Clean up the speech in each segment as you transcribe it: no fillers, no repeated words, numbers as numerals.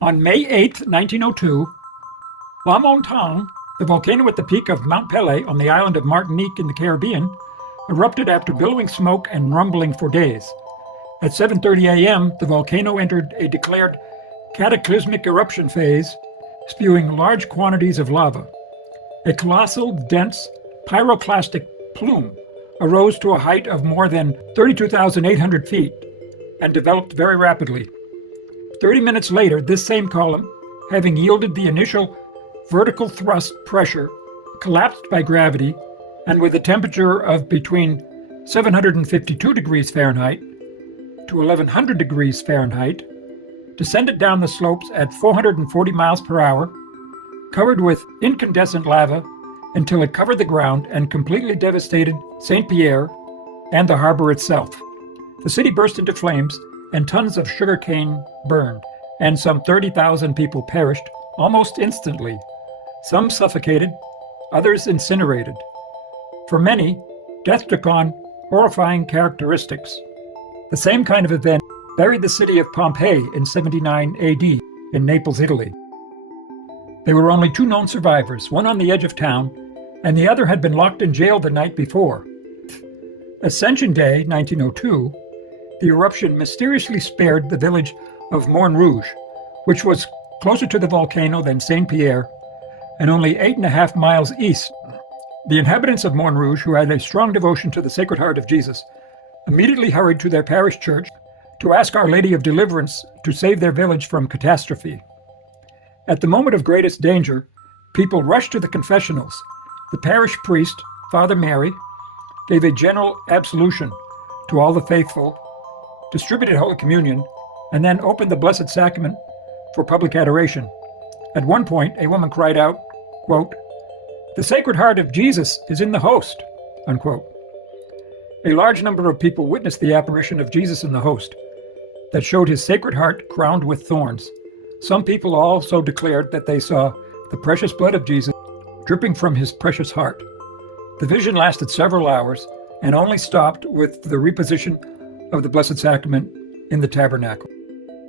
On May 8, 1902, La Montagne, the volcano at the peak of Mount Pelée on the island of Martinique in the Caribbean, erupted after billowing smoke and rumbling for days. At 7:30 a.m., the volcano entered a declared cataclysmic eruption phase, spewing large quantities of lava. A colossal, dense, pyroclastic plume arose to a height of more than 32,800 feet and developed very rapidly. 30 minutes later, this same column, having yielded the initial vertical thrust pressure, collapsed by gravity, and with a temperature of between 752 degrees Fahrenheit to 1100 degrees Fahrenheit, descended down the slopes at 440 miles per hour, covered with incandescent lava until it covered the ground and completely devastated Saint-Pierre and the harbor itself. The city burst into flames and tons of sugarcane burned, and some 30,000 people perished almost instantly. Some suffocated, others incinerated. For many, death took on horrifying characteristics. The same kind of event buried the city of Pompeii in 79 AD in Naples, Italy. There were only 2 known survivors, one on the edge of town, and the other had been locked in jail the night before. Ascension Day, 1902, the eruption mysteriously spared the village of Morne-Rouge, which was closer to the volcano than Saint-Pierre and only 8.5 miles east. The inhabitants of Morne-Rouge, who had a strong devotion to the Sacred Heart of Jesus, immediately hurried to their parish church to ask Our Lady of Deliverance to save their village from catastrophe. At the moment of greatest danger, people rushed to the confessionals. The parish priest, Father Mary, gave a general absolution to all the faithful, distributed Holy Communion, and then opened the Blessed Sacrament for public adoration. At one point, a woman cried out, quote, "The Sacred Heart of Jesus is in the host," unquote. A large number of people witnessed the apparition of Jesus in the host that showed his Sacred Heart crowned with thorns. Some people also declared that they saw the precious blood of Jesus dripping from his precious heart. The vision lasted several hours and only stopped with the reposition of the Blessed Sacrament in the tabernacle.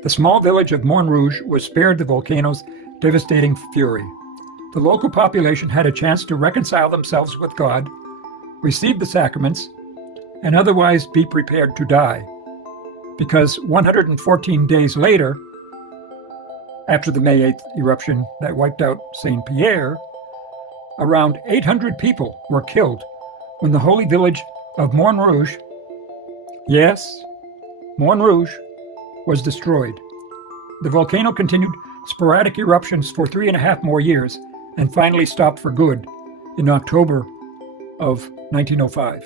The small village of Morne-Rouge was spared the volcano's devastating fury. The local population had a chance to reconcile themselves with God, receive the sacraments, and otherwise be prepared to die. Because 114 days later, after the May 8th eruption that wiped out Saint-Pierre, around 800 people were killed when the holy village of Morne-Rouge, yes, Morne-Rouge, was destroyed. The volcano continued sporadic eruptions for 3.5 more years and finally stopped for good in October of 1905.